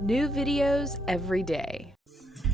New videos every day.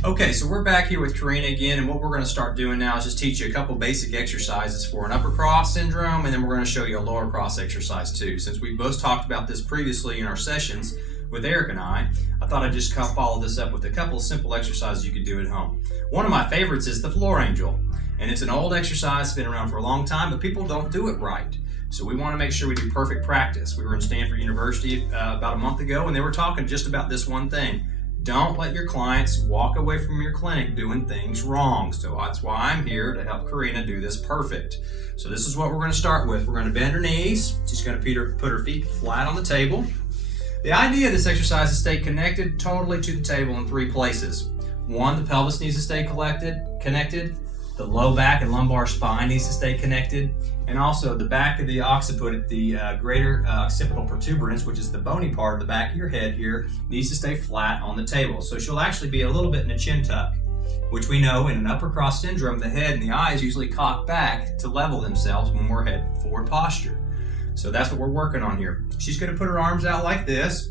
Okay, so we're back here with Karina again, and what we're going to start doing now is just teach you a couple basic exercises for an upper cross syndrome, and then we're going to show you a lower cross exercise too. Since we both talked about this previously in our sessions with Erik and I thought I'd just follow this up with a couple of simple exercises you could do at home. One of my favorites is the floor angel, and it's an old exercise, it's been around for a long time, but people don't do it right. So we want to make sure we do perfect practice. We were in Stanford University about a month ago, and they were talking just about this one thing. Don't let your clients walk away from your clinic doing things wrong. So that's why I'm here to help Karina do this perfect. So this is what we're going to start with. We're going to bend her knees. She's going to put her feet flat on the table. The idea of this exercise is to stay connected totally to the table in three places. One, the pelvis needs to stay connected. The low back and lumbar spine needs to stay connected. And also the back of the occiput, the greater occipital protuberance, which is the bony part of the back of your head here, needs to stay flat on the table. So she'll actually be a little bit in a chin tuck, which we know in an upper cross syndrome, the head and the eyes usually cock back to level themselves when we're head forward posture. So that's what we're working on here. She's going to put her arms out like this.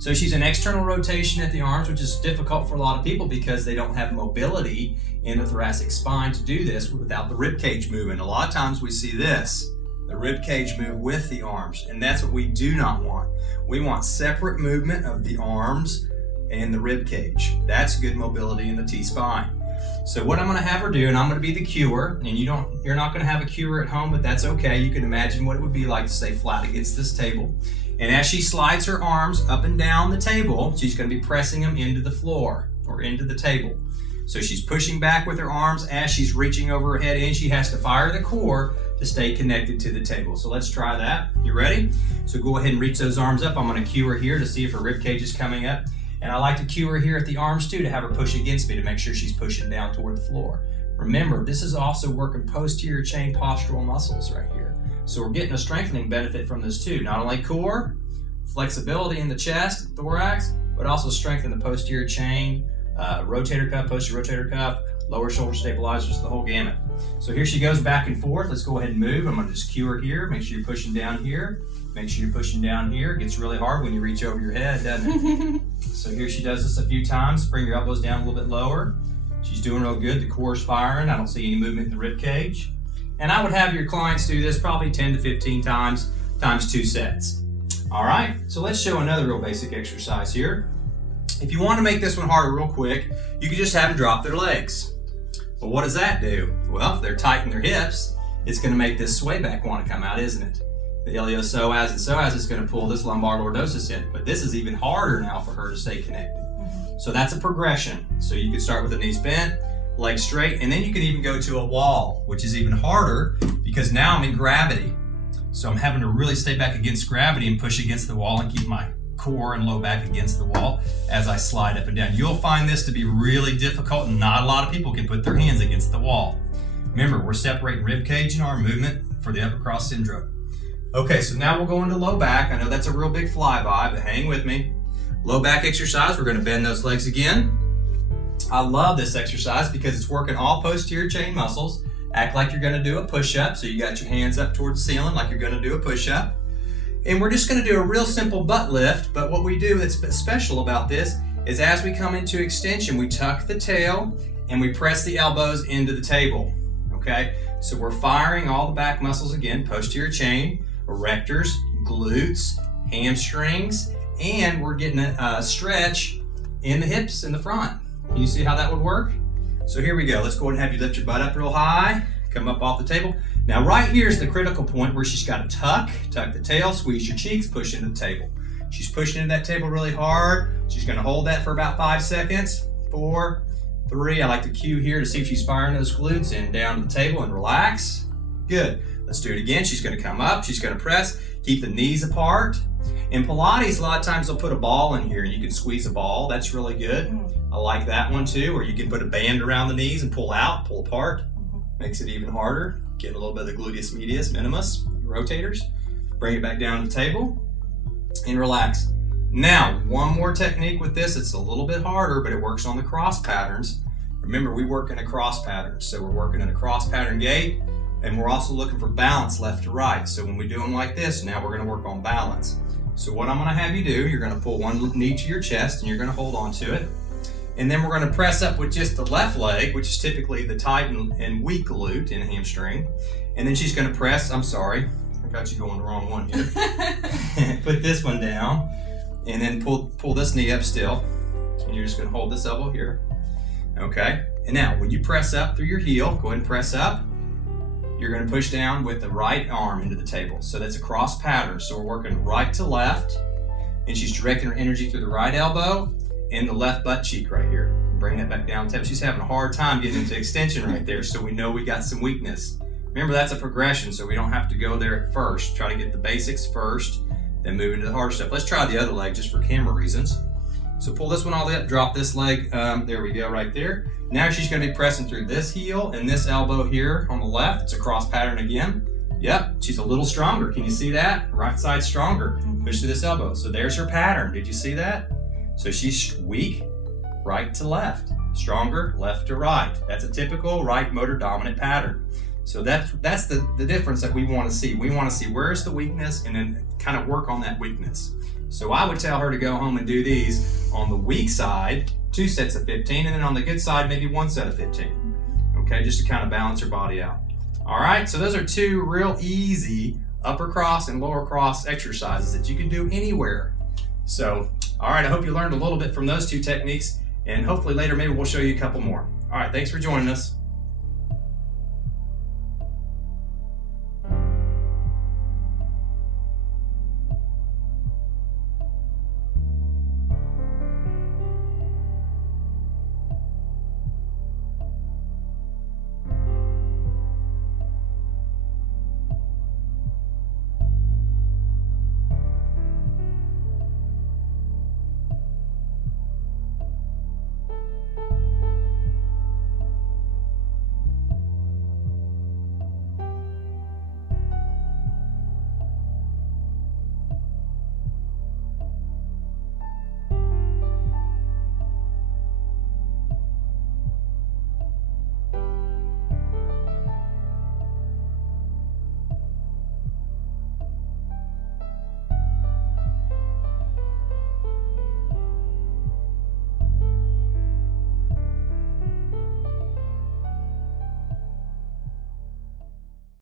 So she's in external rotation at the arms, which is difficult for a lot of people because they don't have mobility in the thoracic spine to do this without the rib cage moving. A lot of times we see this, the rib cage move with the arms, and that's what we do not want. We want separate movement of the arms and the rib cage. That's good mobility in the T-spine. So what I'm going to have her do, and I'm going to be the cuer, and you're not going to have a cuer at home, but that's okay. You can imagine what it would be like to stay flat against this table. And as she slides her arms up and down the table, she's going to be pressing them into the floor or into the table. So she's pushing back with her arms as she's reaching over her head, and she has to fire the core to stay connected to the table. So let's try that. You ready? So go ahead and reach those arms up. I'm going to cue her here to see if her rib cage is coming up. And I like to cue her here at the arms too, to have her push against me to make sure she's pushing down toward the floor. Remember, this is also working posterior chain postural muscles right here. So we're getting a strengthening benefit from this too. Not only core, flexibility in the chest, thorax, but also strengthen the posterior chain, rotator cuff, posterior rotator cuff, lower shoulder stabilizers, the whole gamut. So here she goes back and forth. Let's go ahead and move. I'm going to just cue her here. Make sure you're pushing down here. Make sure you're pushing down here. It gets really hard when you reach over your head, doesn't it? So here she does this a few times. Bring your elbows down a little bit lower. She's doing real good. The core's firing. I don't see any movement in the rib cage. And I would have your clients do this probably 10 to 15 times 2 sets. All right, so let's show another real basic exercise here. If you want to make this one harder real quick, you can just have them drop their legs. Well, what does that do? Well, if they're tight in their hips, it's going to make this sway back want to come out, isn't it? The iliopsoas and psoas is going to pull this lumbar lordosis in, but this is even harder now for her to stay connected. So that's a progression. So you can start with the knees bent, legs straight, and then you can even go to a wall, which is even harder because now I'm in gravity. So I'm having to really stay back against gravity and push against the wall and keep my core and low back against the wall as I slide up and down. You'll find this to be really difficult, and not a lot of people can put their hands against the wall. Remember, we're separating rib cage and arm movement for the upper cross syndrome. Okay, so now we'll go into low back. I know that's a real big flyby, but hang with me. Low back exercise, we're going to bend those legs again. I love this exercise because it's working all posterior chain muscles. Act like you're going to do a push-up, so you got your hands up towards the ceiling like you're going to do a push-up. And we're just going to do a real simple butt lift, but what we do that's special about this is as we come into extension, we tuck the tail and we press the elbows into the table, okay? So we're firing all the back muscles again, posterior chain, erectors, glutes, hamstrings, and we're getting a stretch in the hips in the front. Can you see how that would work? So here we go. Let's go ahead and have you lift your butt up real high, come up off the table. Now right here is the critical point where she's got to tuck the tail, squeeze your cheeks, push into the table. She's pushing into that table really hard. She's going to hold that for about 5 seconds. 4, 3, I like to cue here to see if she's firing those glutes, and down to the table and relax. Good. Let's do it again. She's going to come up, she's going to press, keep the knees apart. In Pilates, a lot of times they'll put a ball in here and you can squeeze a ball. That's really good. I like that one too, or you can put a band around the knees and pull out, pull apart. Makes it even harder. Get a little bit of the gluteus medius, minimus, rotators. Bring it back down to the table and relax. Now, one more technique with this. It's a little bit harder, but it works on the cross patterns. Remember, we work in a cross pattern. So we're working in a cross pattern gait, and we're also looking for balance left to right. So when we do them like this, now we're going to work on balance. So what I'm going to have you do, you're going to pull one knee to your chest and you're going to hold on to it. And then we're going to press up with just the left leg, which is typically the tight and weak glute and hamstring. And then she's going to press, I'm sorry, I got you going the wrong one here. Put this one down and then pull this knee up still. And you're just going to hold this elbow here. Okay. And now when you press up through your heel, go ahead and press up. You're going to push down with the right arm into the table. So that's a cross pattern. So we're working right to left. And she's directing her energy through the right elbow and the left butt cheek right here. Bring that back down. She's having a hard time getting into extension right there. So we know we got some weakness. Remember, that's a progression. So we don't have to go there at first. Try to get the basics first, then move into the hard stuff. Let's try the other leg just for camera reasons. So pull this one all the way up, drop this leg, there we go, right there. Now she's gonna be pressing through this heel and this elbow here on the left. It's a cross pattern again. Yep, she's a little stronger. Can you see that? Right side stronger. Push through this elbow. So there's her pattern. Did you see that? So she's weak, right to left. Stronger, left to right. That's a typical right motor dominant pattern. So that's the difference that we want to see. We want to see where's the weakness and then kind of work on that weakness. So I would tell her to go home and do these on the weak side, 2 sets of 15, and then on the good side, maybe 1 set of 15. Okay, just to kind of balance her body out. All right, so those are 2 real easy upper cross and lower cross exercises that you can do anywhere. So, all right, I hope you learned a little bit from those 2 techniques, and hopefully later maybe we'll show you a couple more. All right, thanks for joining us.